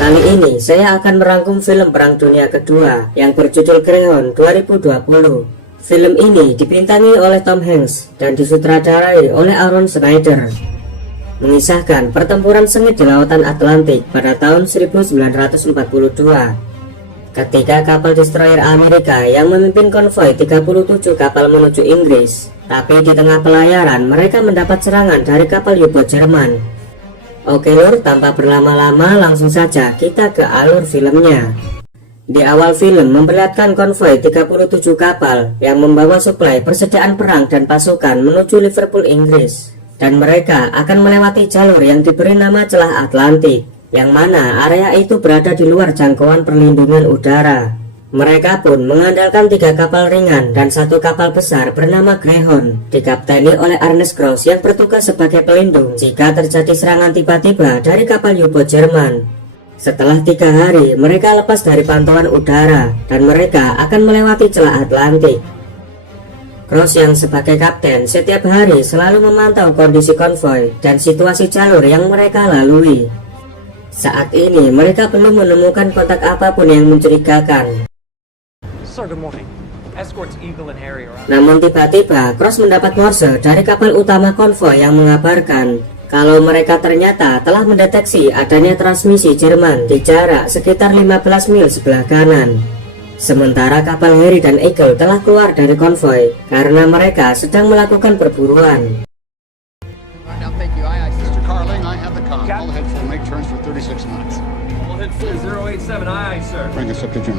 Kali ini saya akan merangkum film Perang Dunia Kedua yang berjudul Greyhound 2020. Film ini dibintangi oleh Tom Hanks dan disutradarai oleh Aaron Schneider, mengisahkan pertempuran sengit di lautan Atlantik pada tahun 1942 ketika kapal destroyer Amerika yang memimpin konvoi 37 kapal menuju Inggris. Tapi di tengah pelayaran mereka mendapat serangan dari kapal U-boat Jerman. Oke lur, tanpa berlama-lama langsung saja kita ke alur filmnya. Di awal film memperlihatkan konvoi 37 kapal yang membawa suplai persediaan perang dan pasukan menuju Liverpool, Inggris. Dan mereka akan melewati jalur yang diberi nama Celah Atlantik, yang mana area itu berada di luar jangkauan perlindungan udara. Mereka pun mengandalkan 3 kapal ringan dan 1 kapal besar bernama Greyhound, dikapteni oleh Ernest Gross yang bertugas sebagai pelindung jika terjadi serangan tiba-tiba dari kapal U-boat Jerman. Setelah 3 hari, mereka lepas dari pantauan udara dan mereka akan melewati Celah Atlantik. Gross yang sebagai kapten setiap hari selalu memantau kondisi konvoi dan situasi jalur yang mereka lalui. Saat ini mereka belum menemukan kontak apapun yang mencurigakan. Namun tiba-tiba Gross mendapat morse dari kapal utama konvoi yang mengabarkan kalau mereka ternyata telah mendeteksi adanya transmisi Jerman di jarak sekitar 15 mil sebelah kanan. Sementara kapal Harry dan Eagle telah keluar dari konvoi karena mereka sedang melakukan perburuan.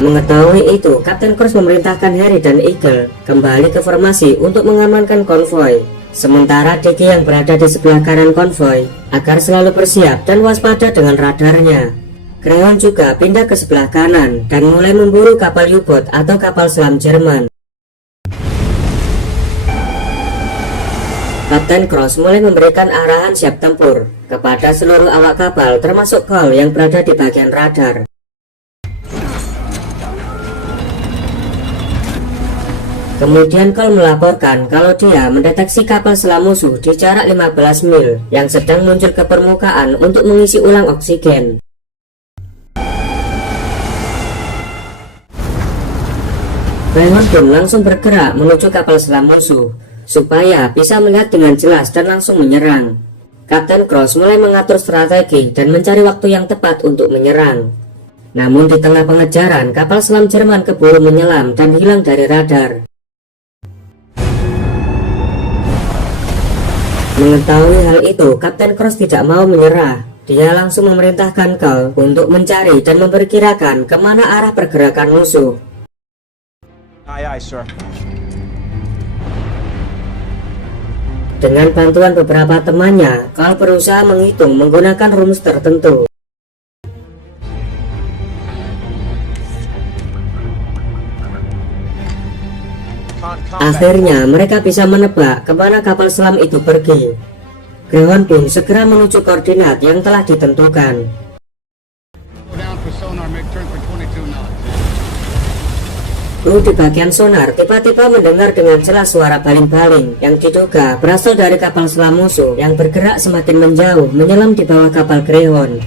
Mengetahui itu, Kapten Gross memerintahkan Harry dan Eagle kembali ke formasi untuk mengamankan konvoi. Sementara Dickie yang berada di sebelah kanan konvoi agar selalu bersiap dan waspada dengan radarnya. Greyhound juga pindah ke sebelah kanan dan mulai memburu kapal U-boat atau kapal selam Jerman. Kapten Gross mulai memberikan arahan siap tempur kepada seluruh awak kapal termasuk Cole yang berada di bagian radar. Kemudian Cole melaporkan kalau dia mendeteksi kapal selam musuh di jarak 15 mil yang sedang muncul ke permukaan untuk mengisi ulang oksigen. Greyhound pun langsung bergerak menuju kapal selam musuh supaya bisa melihat dengan jelas dan langsung menyerang. Kapten Gross mulai mengatur strategi dan mencari waktu yang tepat untuk menyerang. Namun di tengah pengejaran, kapal selam Jerman keburu menyelam dan hilang dari radar. Mengetahui hal itu, Kapten Gross tidak mau menyerah. Dia langsung memerintahkan Cole untuk mencari dan memperkirakan kemana arah pergerakan musuh. Aye, sir. Dengan bantuan beberapa temannya, Cole berusaha menghitung menggunakan rumus tertentu. Akhirnya mereka bisa menebak kemana kapal selam itu pergi. Greyhound pun segera menuju koordinat yang telah ditentukan. Kru di bagian sonar tiba-tiba mendengar dengan jelas suara baling-baling yang diduga berasal dari kapal selam musuh yang bergerak semakin menjauh menyelam di bawah kapal Greyhound.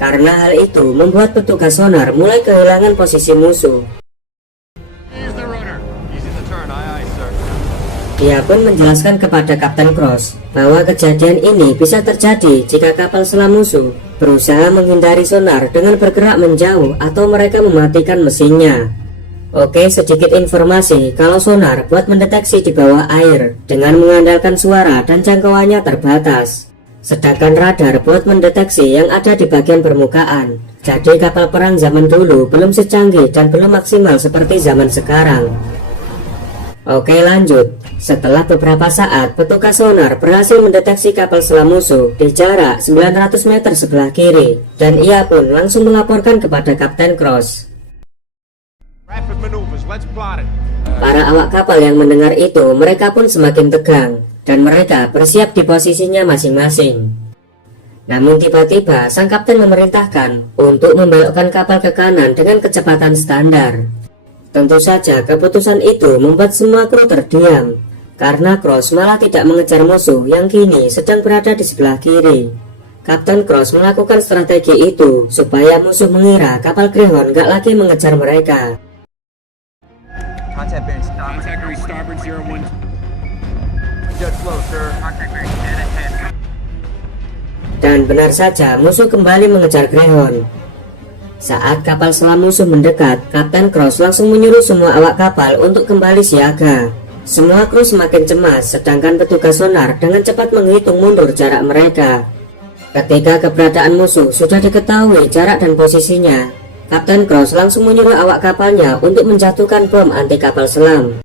Karena hal itu membuat petugas sonar mulai kehilangan posisi musuh. Dia pun menjelaskan kepada Kapten Gross bahwa kejadian ini bisa terjadi jika kapal selam musuh berusaha menghindari sonar dengan bergerak menjauh atau mereka mematikan mesinnya. Oke, sedikit informasi kalau sonar buat mendeteksi di bawah air dengan mengandalkan suara dan jangkauannya terbatas. Sedangkan radar buat mendeteksi yang ada di bagian permukaan. Jadi kapal perang zaman dulu belum secanggih dan belum maksimal seperti zaman sekarang. Oke, lanjut. Setelah beberapa saat, petugas sonar berhasil mendeteksi kapal selam musuh di jarak 900 meter sebelah kiri. Dan ia pun langsung melaporkan kepada Kapten Gross. Para awak kapal yang mendengar itu, mereka pun semakin tegang dan mereka bersiap di posisinya masing-masing. Namun tiba-tiba sang kapten memerintahkan untuk membelokkan kapal ke kanan dengan kecepatan standar. Tentu saja keputusan itu membuat semua kru terdiam karena Gross malah tidak mengejar musuh yang kini sedang berada di sebelah kiri. Kapten Cross melakukan strategi itu supaya musuh mengira kapal Greyhound gak lagi mengejar mereka. Contact bearing. Contact bearing starboard 01. Jet flow, sir. Contact bearing 10 and 10. Dan benar saja musuh kembali mengejar Greyhound. Saat kapal selam musuh mendekat, Kapten Cross langsung menyuruh semua awak kapal untuk kembali siaga. Semua kru semakin cemas, sedangkan petugas sonar dengan cepat menghitung mundur jarak mereka. Ketika keberadaan musuh sudah diketahui jarak dan posisinya, Kapten Cross langsung menyuruh awak kapalnya untuk menjatuhkan bom anti kapal selam.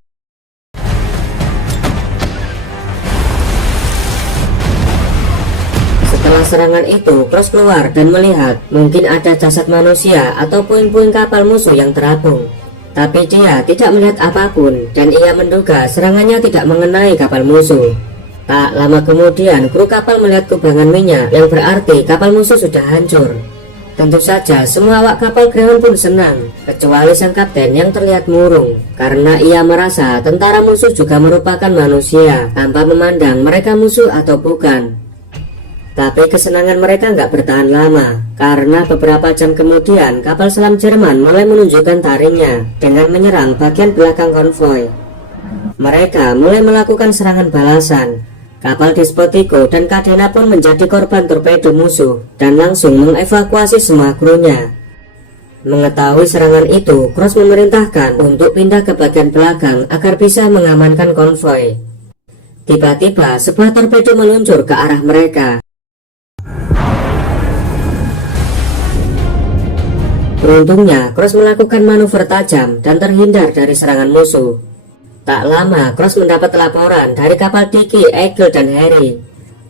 Setelah serangan itu, Cross keluar dan melihat mungkin ada jasad manusia atau puing-puing kapal musuh yang terapung. Tapi dia tidak melihat apapun dan ia menduga serangannya tidak mengenai kapal musuh. Tak lama kemudian, kru kapal melihat kubangan minyak yang berarti kapal musuh sudah hancur. Tentu saja semua awak kapal Greyhound pun senang, kecuali sang kapten yang terlihat murung, karena ia merasa tentara musuh juga merupakan manusia tanpa memandang mereka musuh atau bukan. Tapi kesenangan mereka nggak bertahan lama, karena beberapa jam kemudian kapal selam Jerman mulai menunjukkan taringnya dengan menyerang bagian belakang konvoi. Mereka mulai melakukan serangan balasan. Kapal Despotiko dan Cadena pun menjadi korban torpedo musuh dan langsung mengevakuasi semua krunya. Mengetahui serangan itu, Cross memerintahkan untuk pindah ke bagian belakang agar bisa mengamankan konvoi. Tiba-tiba sebuah torpedo meluncur ke arah mereka. Beruntungnya, Cross melakukan manuver tajam dan terhindar dari serangan musuh. Tak lama, Cross mendapat laporan dari kapal Dickie, Eagle, dan Harry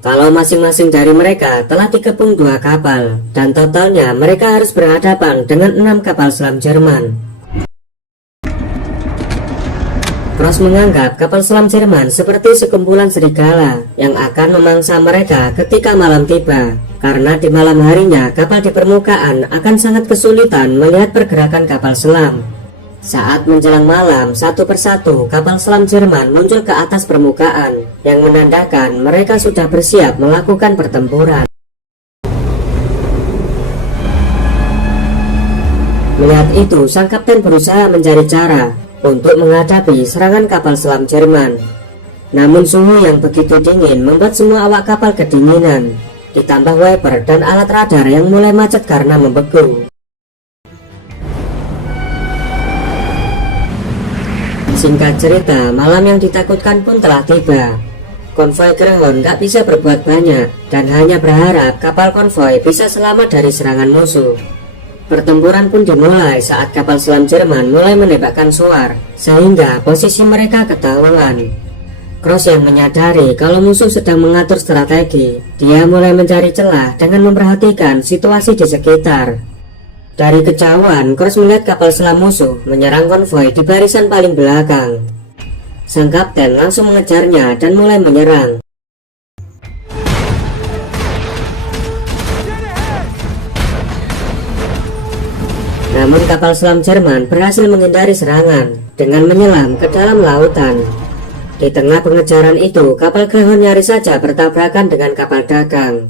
kalau masing-masing dari mereka telah dikepung 2 kapal, dan totalnya mereka harus berhadapan dengan 6 kapal selam Jerman. Cross menganggap kapal selam Jerman seperti sekumpulan serigala yang akan memangsa mereka ketika malam tiba, karena di malam harinya kapal di permukaan akan sangat kesulitan melihat pergerakan kapal selam. Saat menjelang malam, satu persatu kapal selam Jerman muncul ke atas permukaan, yang menandakan mereka sudah bersiap melakukan pertempuran. Melihat itu, sang kapten berusaha mencari cara untuk menghadapi serangan kapal selam Jerman. Namun suhu yang begitu dingin membuat semua awak kapal kedinginan, ditambah wiper dan alat radar yang mulai macet karena membeku. Singkat cerita, malam yang ditakutkan pun telah tiba. Konvoi Greyhound gak bisa berbuat banyak dan hanya berharap kapal konvoi bisa selamat dari serangan musuh. Pertempuran pun dimulai saat kapal selam Jerman mulai menembakkan suar, sehingga posisi mereka ketahuan. Cross yang menyadari kalau musuh sedang mengatur strategi, dia mulai mencari celah dengan memperhatikan situasi di sekitar. Dari kejauhan, Cross melihat kapal selam musuh menyerang konvoi di barisan paling belakang. Sang kapten langsung mengejarnya dan mulai menyerang. Namun kapal selam Jerman berhasil menghindari serangan dengan menyelam ke dalam lautan. Di tengah pengejaran itu, kapal Greyhound nyaris saja bertabrakan dengan kapal dagang.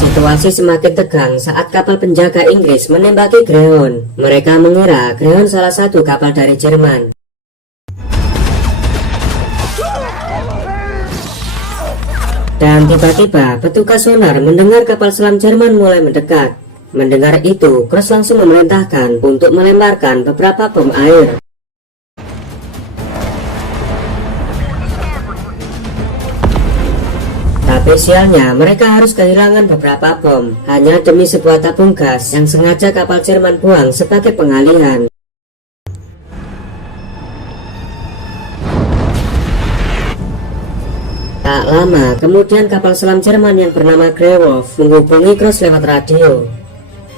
Situasi semakin tegang saat kapal penjaga Inggris menembaki Greyhound. Mereka mengira Greyhound salah satu kapal dari Jerman. Dan tiba-tiba petugas sonar mendengar kapal selam Jerman mulai mendekat. Mendengar itu, Cross langsung memerintahkan untuk melemparkan beberapa bom air. Tapi sialnya, mereka harus kehilangan beberapa bom hanya demi sebuah tabung gas yang sengaja kapal Jerman buang sebagai pengalihan. Tak lama kemudian kapal selam Jerman yang bernama Grey Wolf menghubungi Cross lewat radio.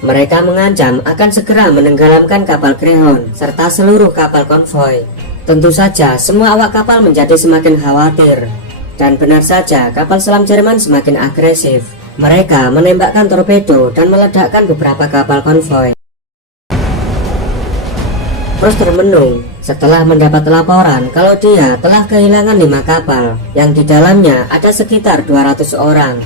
Mereka mengancam akan segera menenggelamkan kapal Greyhound serta seluruh kapal konvoi. Tentu saja semua awak kapal menjadi semakin khawatir. Dan benar saja kapal selam Jerman semakin agresif. Mereka menembakkan torpedo dan meledakkan beberapa kapal konvoi. Cross termenung setelah mendapat laporan kalau dia telah kehilangan 5 kapal yang di dalamnya ada sekitar 200 orang.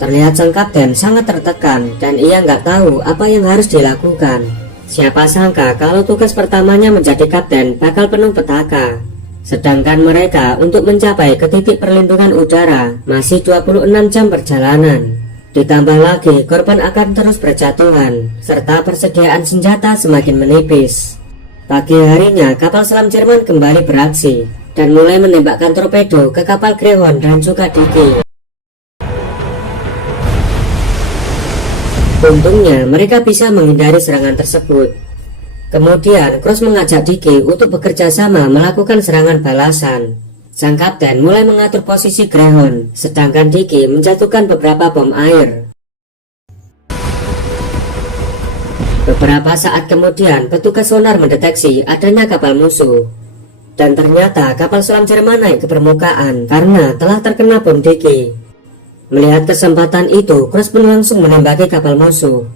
Terlihat sang kapten sangat tertekan dan ia nggak tahu apa yang harus dilakukan. Siapa sangka kalau tugas pertamanya menjadi kapten bakal penuh petaka. Sedangkan mereka untuk mencapai ke titik perlindungan udara masih 26 jam perjalanan. Ditambah lagi korban akan terus berjatuhan, serta persediaan senjata semakin menipis. Pagi harinya kapal selam Jerman kembali beraksi dan mulai menembakkan torpedo ke kapal Greyhound dan juga Dike. Untungnya mereka bisa menghindari serangan tersebut. Kemudian Cross mengajak Dike untuk bekerja sama melakukan serangan balasan. Sang kapten mulai mengatur posisi Greyhound, sedangkan Dike menjatuhkan beberapa bom air. Beberapa saat kemudian petugas sonar mendeteksi adanya kapal musuh. Dan ternyata kapal selam Jerman naik ke permukaan karena telah terkena bom Dike. Melihat kesempatan itu, Cross pun langsung menembaki kapal musuh.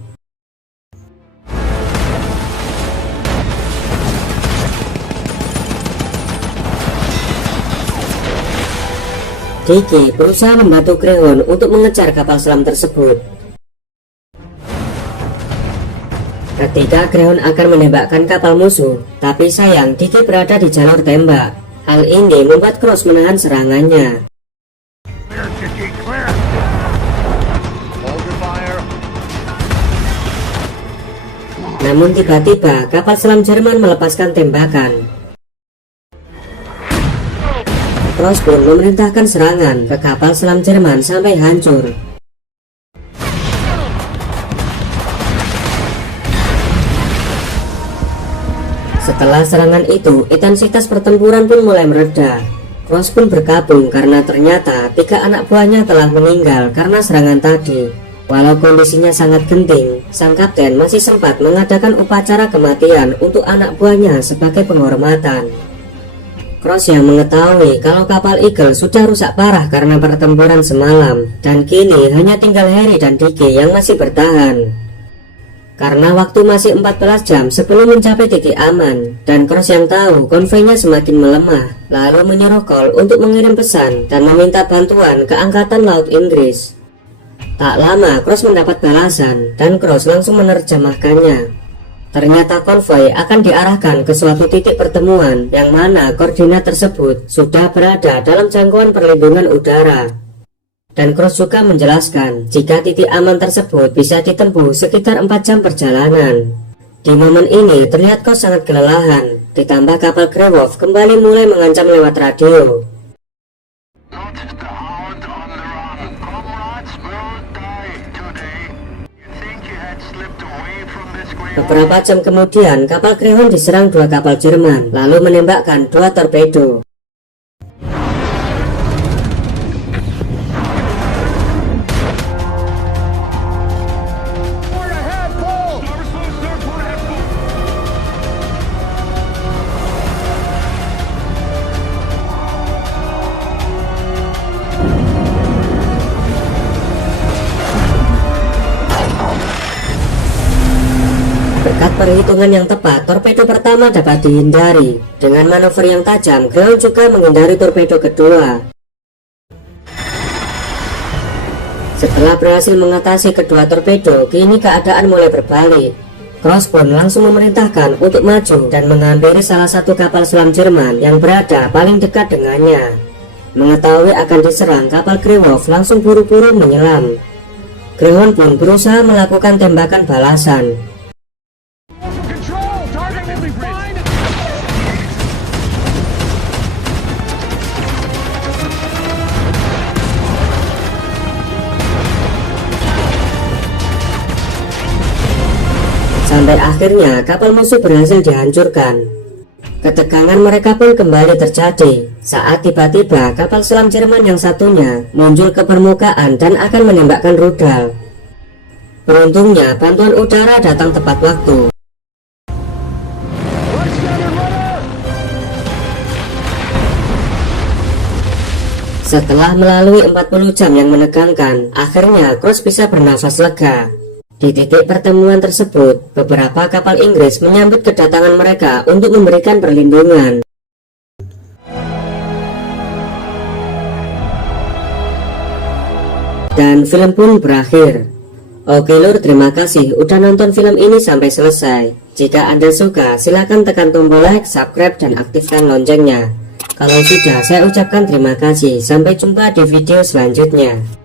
Dike berusaha membantu Greyhound untuk mengejar kapal selam tersebut. Ketika Greyhound akan menembakkan kapal musuh, tapi sayang Dike berada di jalur tembak. Hal ini membuat Cross menahan serangannya. Clear, Dike, clear. Hold your fire. Namun tiba-tiba kapal selam Jerman melepaskan tembakan. Cross pun memerintahkan serangan ke kapal selam Jerman sampai hancur. Setelah serangan itu, intensitas pertempuran pun mulai mereda. Cross pun berkabung karena ternyata 3 anak buahnya telah meninggal karena serangan tadi. Walau kondisinya sangat genting, sang kapten masih sempat mengadakan upacara kematian untuk anak buahnya sebagai penghormatan. Cross yang mengetahui kalau kapal Eagle sudah rusak parah karena pertempuran semalam, dan kini hanya tinggal Harry dan Dike yang masih bertahan. Karena waktu masih 14 jam sebelum mencapai titik aman, dan Cross yang tahu konvoinya semakin melemah, lalu menyuruh Cole untuk mengirim pesan dan meminta bantuan ke Angkatan Laut Inggris. Tak lama Cross mendapat balasan, dan Cross langsung menerjemahkannya. Ternyata konvoi akan diarahkan ke suatu titik pertemuan yang mana koordinat tersebut sudah berada dalam jangkauan perlindungan udara. Dan Cross juga menjelaskan jika titik aman tersebut bisa ditempuh sekitar 4 jam perjalanan. Di momen ini terlihat Cross sangat kelelahan, ditambah kapal Grey Wolf kembali mulai mengancam lewat radio. Notice the Hound on the run. Comrades will die today. You think you had slipped away from this great... Beberapa jam kemudian kapal Greyhound diserang 2 kapal Jerman, lalu menembakkan 2 torpedo. Berkat perhitungan yang tepat, torpedo pertama dapat dihindari. Dengan manuver yang tajam, Greyhound juga menghindari torpedo kedua. Setelah berhasil mengatasi kedua torpedo, kini keadaan mulai berbalik. Cross pun langsung memerintahkan untuk maju dan menghampiri salah satu kapal selam Jerman yang berada paling dekat dengannya. Mengetahui akan diserang, kapal Grey Wolf langsung buru-buru menyelam. Greyhound pun berusaha melakukan tembakan balasan. Sampai akhirnya kapal musuh berhasil dihancurkan. Ketegangan mereka pun kembali terjadi saat tiba-tiba kapal selam Jerman yang satunya muncul ke permukaan dan akan menembakkan rudal. Beruntungnya bantuan udara datang tepat waktu. Setelah melalui 40 jam yang menegangkan, akhirnya Cross bisa bernafas lega. Di titik pertemuan tersebut, beberapa kapal Inggris menyambut kedatangan mereka untuk memberikan perlindungan. Dan film pun berakhir. Oke lur, terima kasih udah nonton film ini sampai selesai. Jika Anda suka, silahkan tekan tombol like, subscribe, dan aktifkan loncengnya. Kalau sudah, saya ucapkan terima kasih. Sampai jumpa di video selanjutnya.